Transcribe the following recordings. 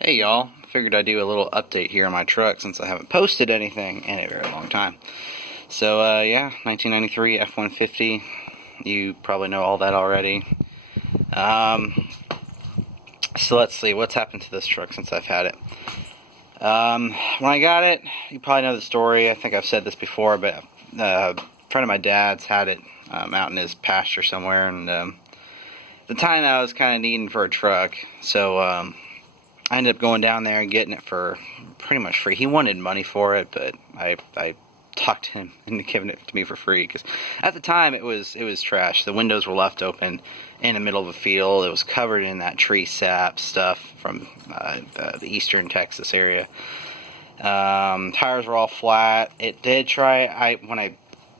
Hey y'all, figured I'd do a little update here on my truck since I haven't posted anything in a very long time. So yeah, 1993 F-150, you probably know all that already. So let's see, what's happened to this truck since I've had it. When I got it, you probably know the story, I think I've said this before, but a friend of my dad's had it out in his pasture somewhere, and at the time I was kind of needing for a truck, so I ended up going down there and getting it for pretty much free. He wanted money for it, but I talked him into giving it to me for free, because at the time it was trash. The windows were left open in the middle of a field. It was covered in that tree sap stuff from the eastern Texas area. Tires were all flat. It did try, when I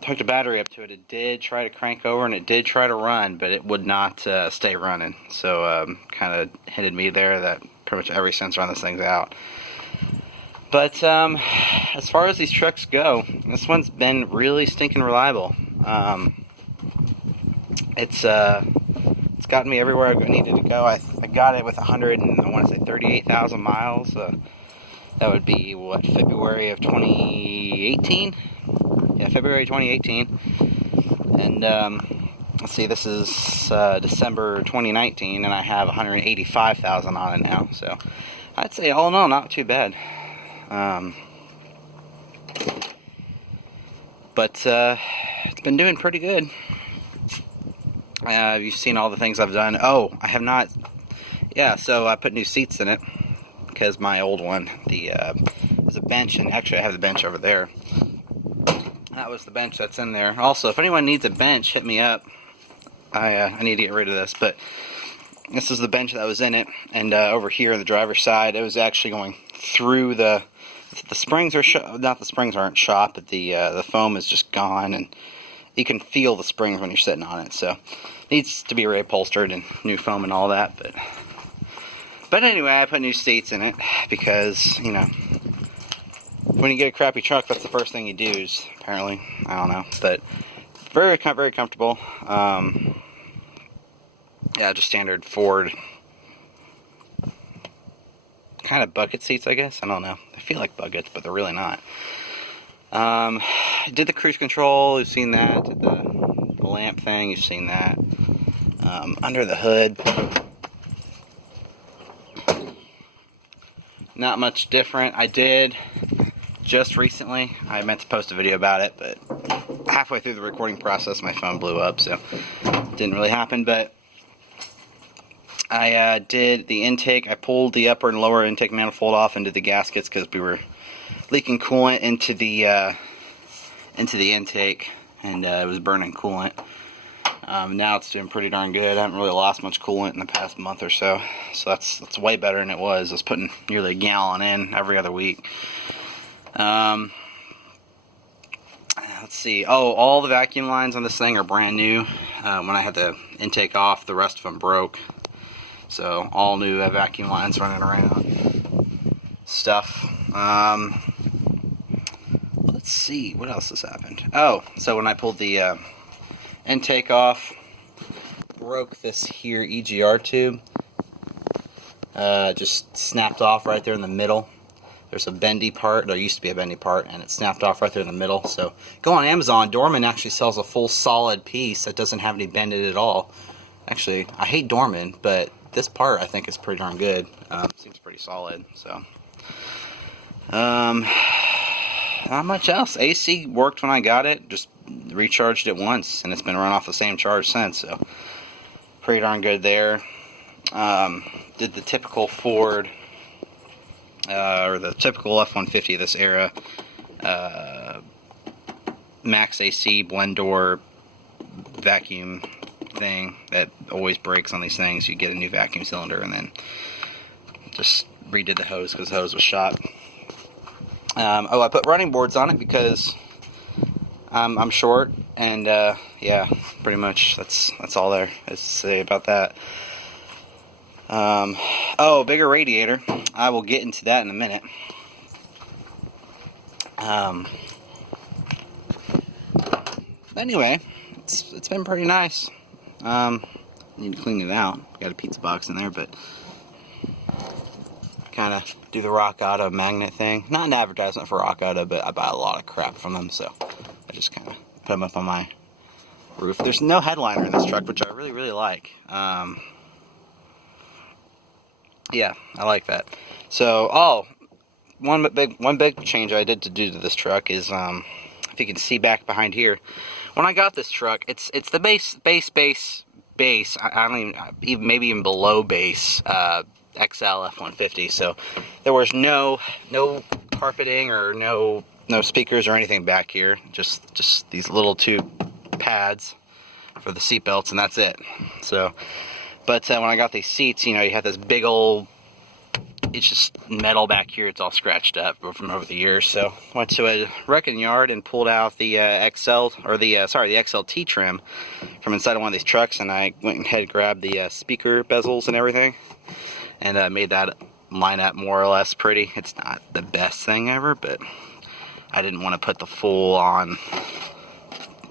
hooked a battery up to it, it did try to crank over and it did try to run, but it would not stay running. So kind of hinted me there that pretty much every sensor on this thing's out. But as far as these trucks go, this one's been really stinking reliable. It's gotten me everywhere I needed to go. I got it with 38,000 miles. That would be what, February of 2018? Yeah, February 2018. And let's see, this is December 2019, and I have 185,000 on it now. So I'd say all in all, not too bad. But it's been doing pretty good. You've seen all the things I've done. Oh, I have not. Yeah, so I put new seats in it because my old one, there's a bench, and actually I have the bench over there. That was the bench that's in there. Also, if anyone needs a bench, hit me up. I need to get rid of this, but this is the bench that was in it, and over here on the driver's side, it was actually going through the springs are not the springs aren't shot, but the foam is just gone, and you can feel the springs when you're sitting on it. So it needs to be reupholstered and new foam and all that. But anyway, I put new seats in it because, you know, when you get a crappy truck, that's the first thing you do. Is apparently, I don't know, but very comfortable. Yeah, just standard Ford kind of bucket seats, I guess. I don't know. They feel like buckets, but they're really not. Did the cruise control. You've seen that. Did the lamp thing. You've seen that. Under the hood, not much different. I did just recently. I meant to post a video about it, but halfway through the recording process, my phone blew up, so it didn't really happen. But I did the intake. I pulled the upper and lower intake manifold off into the gaskets because we were leaking coolant into the intake, and it was burning coolant. Now it's doing pretty darn good. I haven't really lost much coolant in the past month or so, so that's way better than it was. I was putting nearly a gallon in every other week. Let's see. Oh, all the vacuum lines on this thing are brand new. When I had the intake off, the rest of them broke. So all new vacuum lines running around. Stuff. Let's see, what else has happened? Oh, so when I pulled the intake off, broke this here EGR tube. Just snapped off right there in the middle. There's a bendy part, there used to be a bendy part, and it snapped off right there in the middle. So go on Amazon, Dorman actually sells a full solid piece that doesn't have any bend in it at all. Actually, I hate Dorman, but this part I think is pretty darn good. Seems pretty solid. So not much else. AC worked when I got it, just recharged it once, and it's been run off the same charge since, so pretty darn good there. Did the typical Ford, or the typical F-150 of this era, max AC blend door vacuum thing that always breaks on these things. You get a new vacuum cylinder and then just redid the hose because the hose was shot. Oh, I put running boards on it because I'm short, and yeah, pretty much that's all there is to say about that. Oh, bigger radiator. I will get into that in a minute. Anyway, it's been pretty nice. Need to clean it out. Got a pizza box in there, but kind of do the Rock Auto magnet thing. Not an advertisement for Rock Auto, but I buy a lot of crap from them, so I just kind of put them up on my roof. There's no headliner in this truck, which I really, really like. Yeah, I like that. So, one big change I did to do to this truck is, if you can see back behind here, when I got this truck, it's the base. I don't even maybe even below base XL F-150. So there was no carpeting or no speakers or anything back here. Just these little two pads for the seat belts, and that's it. So, but when I got these seats, you know, you have this big old, it's just metal back here. It's all scratched up from over the years. So went to a wrecking yard and pulled out the the XLT trim from inside of one of these trucks, and I went ahead and grabbed the speaker bezels and everything, and made that line up more or less pretty. It's not the best thing ever, but I didn't want to put the full on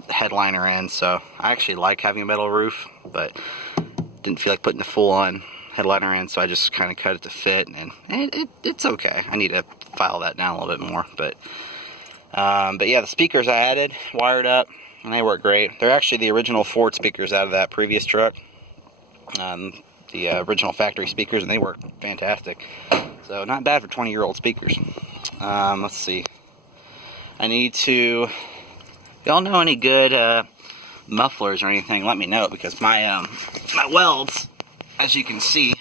headliner in, so I actually like having a metal roof, but didn't feel like putting the full on headliner in, so I just kind of cut it to fit, and it's okay. I need to file that down a little bit more, but yeah, the speakers I added, wired up, and they work great. They're actually the original Ford speakers out of that previous truck, the original factory speakers, and they work fantastic. So not bad for 20-year-old speakers. Let's see. I need to. If y'all know any good mufflers or anything, let me know, because my welds, as you can see,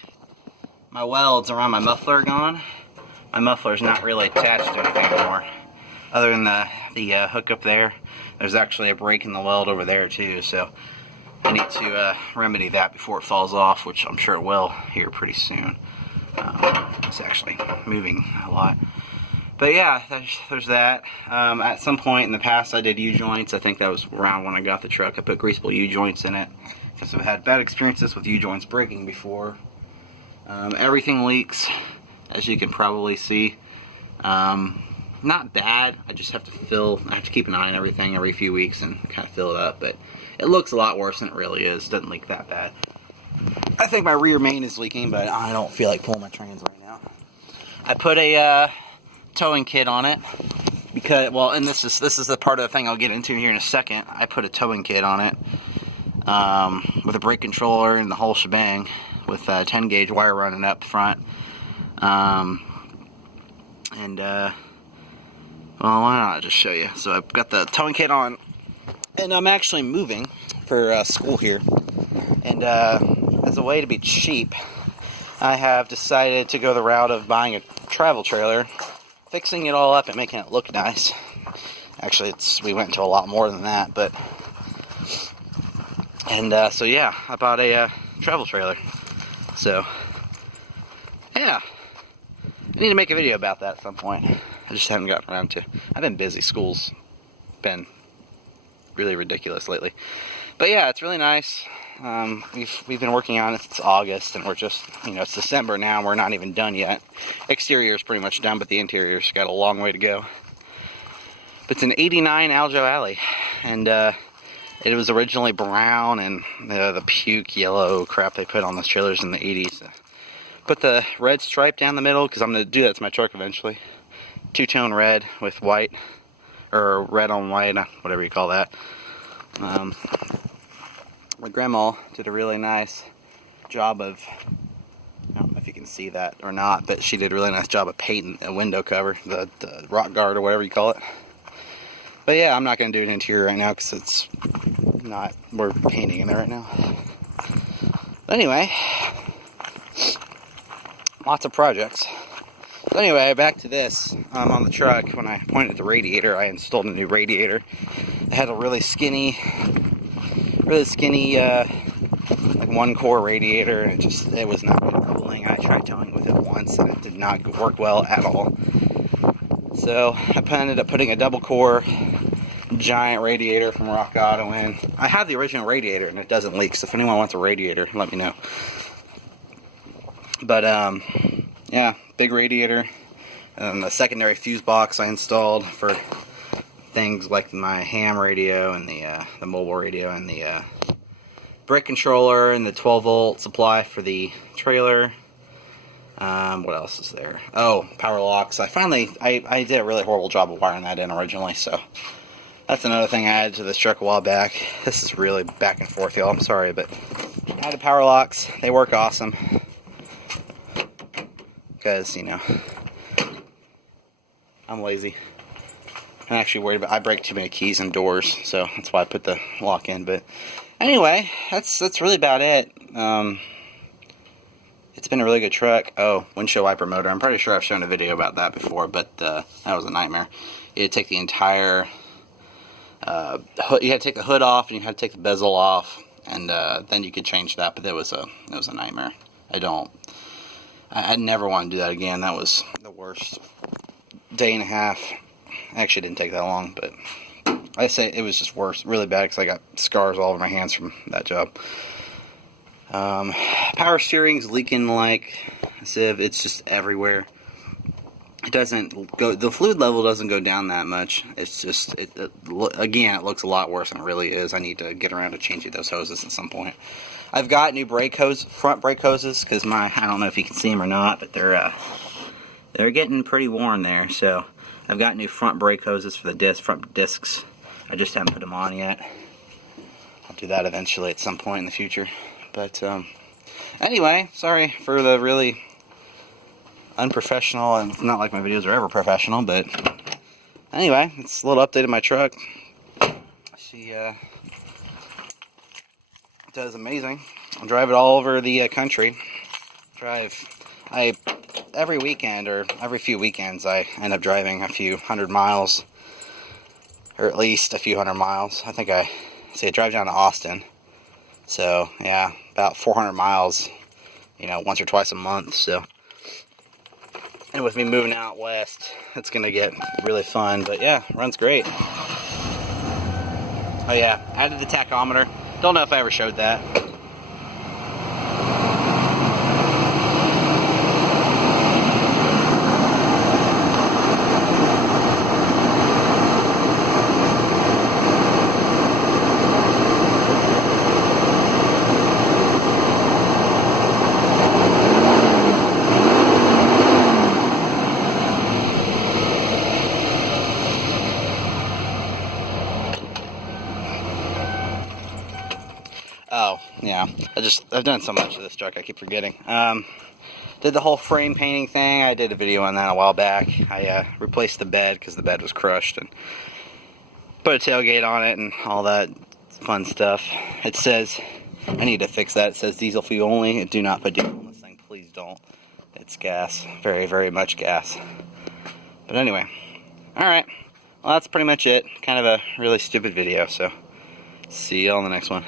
my welds around my muffler are gone. My muffler's not really attached to anything anymore, other than the hook up there. There's actually a break in the weld over there too, so I need to remedy that before it falls off, which I'm sure it will here pretty soon. It's actually moving a lot. But yeah, there's that. At some point in the past I did U-joints. I think that was around when I got the truck. I put greasable U-joints in it, because I've had bad experiences with U-joints breaking before. Everything leaks, as you can probably see. Not bad. I just have to keep an eye on everything every few weeks and kind of fill it up, but it looks a lot worse than it really is. It doesn't leak that bad. I think my rear main is leaking, but I don't feel like pulling my trans right now. I put a towing kit on it because, well, and this is the part of the thing I'll get into here in a second. I put a towing kit on it with a brake controller and the whole shebang, with 10 gauge wire running up front. Well, why not just show you? So I've got the towing kit on, and I'm actually moving for school here. And as a way to be cheap, I have decided to go the route of buying a travel trailer, fixing it all up and making it look nice. Actually, we went into a lot more than that, but so yeah, I bought a travel trailer. So yeah, I need to make a video about that at some point. I just haven't gotten around to. I've been busy. School's been really ridiculous lately. But yeah, it's really nice. We've been working on it since August, and we're just, it's December now, and we're not even done yet. Exterior is pretty much done, but the interior's got a long way to go. But it's an 89 Aljo Alley, and it was originally brown, and the puke yellow crap they put on those trailers in the 80s. Put the red stripe down the middle, because I'm going to do that to my truck eventually. Two-tone red with white, or red on white, whatever you call that. My grandma did a really nice job of, I don't know if you can see that or not, but she did a really nice job of painting a window cover, the rock guard or whatever you call it. But yeah, I'm not going to do an interior right now because it's not, we're painting in there right now. But anyway, lots of projects. So anyway, back to this. On the truck, when I pointed at the radiator, I installed a new radiator. It had a really skinny, like one-core radiator, and it was not good cooling. I tried towing with it once, and it did not work well at all. So I ended up putting a double-core giant radiator from Rock Auto in. I have the original radiator, and it doesn't leak, so if anyone wants a radiator, let me know. But yeah, big radiator, and the secondary fuse box I installed for things like my ham radio and the mobile radio, and the brake controller, and the 12-volt supply for the trailer. What else is there? Oh, power locks. I did a really horrible job of wiring that in originally, so that's another thing I added to this truck a while back. This is really back and forth, y'all. I'm sorry, but I added power locks. They work awesome. Because, you know, I'm lazy. I'm actually worried about, I break too many keys and doors, so that's why I put the lock in. But anyway, that's really about it. It's been a really good truck. Oh, windshield wiper motor. I'm pretty sure I've shown a video about that before, but that was a nightmare. You had to take the entire hood, you had to take the hood off, and you had to take the bezel off, and then you could change that. But it was a nightmare. I never want to do that again. That was the worst day and a half. Actually, didn't take that long, but I say it was just worse, really bad, because I got scars all over my hands from that job. Power steering's leaking like as if it's just everywhere. It doesn't go, the fluid level doesn't go down that much. It's just, again, it looks a lot worse than it really is. I need to get around to changing those hoses at some point. I've got new brake hose, front brake hoses, because I don't know if you can see them or not, but they're getting pretty worn there. So I've got new front brake hoses for the front discs. I just haven't put them on yet. I'll do that eventually at some point in the future. But anyway, sorry for the really unprofessional, and it's not like my videos are ever professional, but anyway, it's a little update of my truck. She does amazing. I drive it all over the country. Every weekend, or every few weekends, I end up driving a few hundred miles, or at least a few hundred miles. I think I drive down to Austin. So, yeah, about 400 miles, you know, once or twice a month, so. And with me moving out west, it's going to get really fun, but yeah, runs great. Oh yeah, added the tachometer. Don't know if I ever showed that. Oh, yeah. I've done so much of this truck, I keep forgetting. Did the whole frame painting thing. I did a video on that a while back. I replaced the bed because the bed was crushed, and put a tailgate on it and all that fun stuff. It says, I need to fix that. It says diesel fuel only. Do not put diesel in this thing. Please don't. It's gas. Very, very much gas. But anyway. Alright. Well, that's pretty much it. Kind of a really stupid video, so see you all in the next one.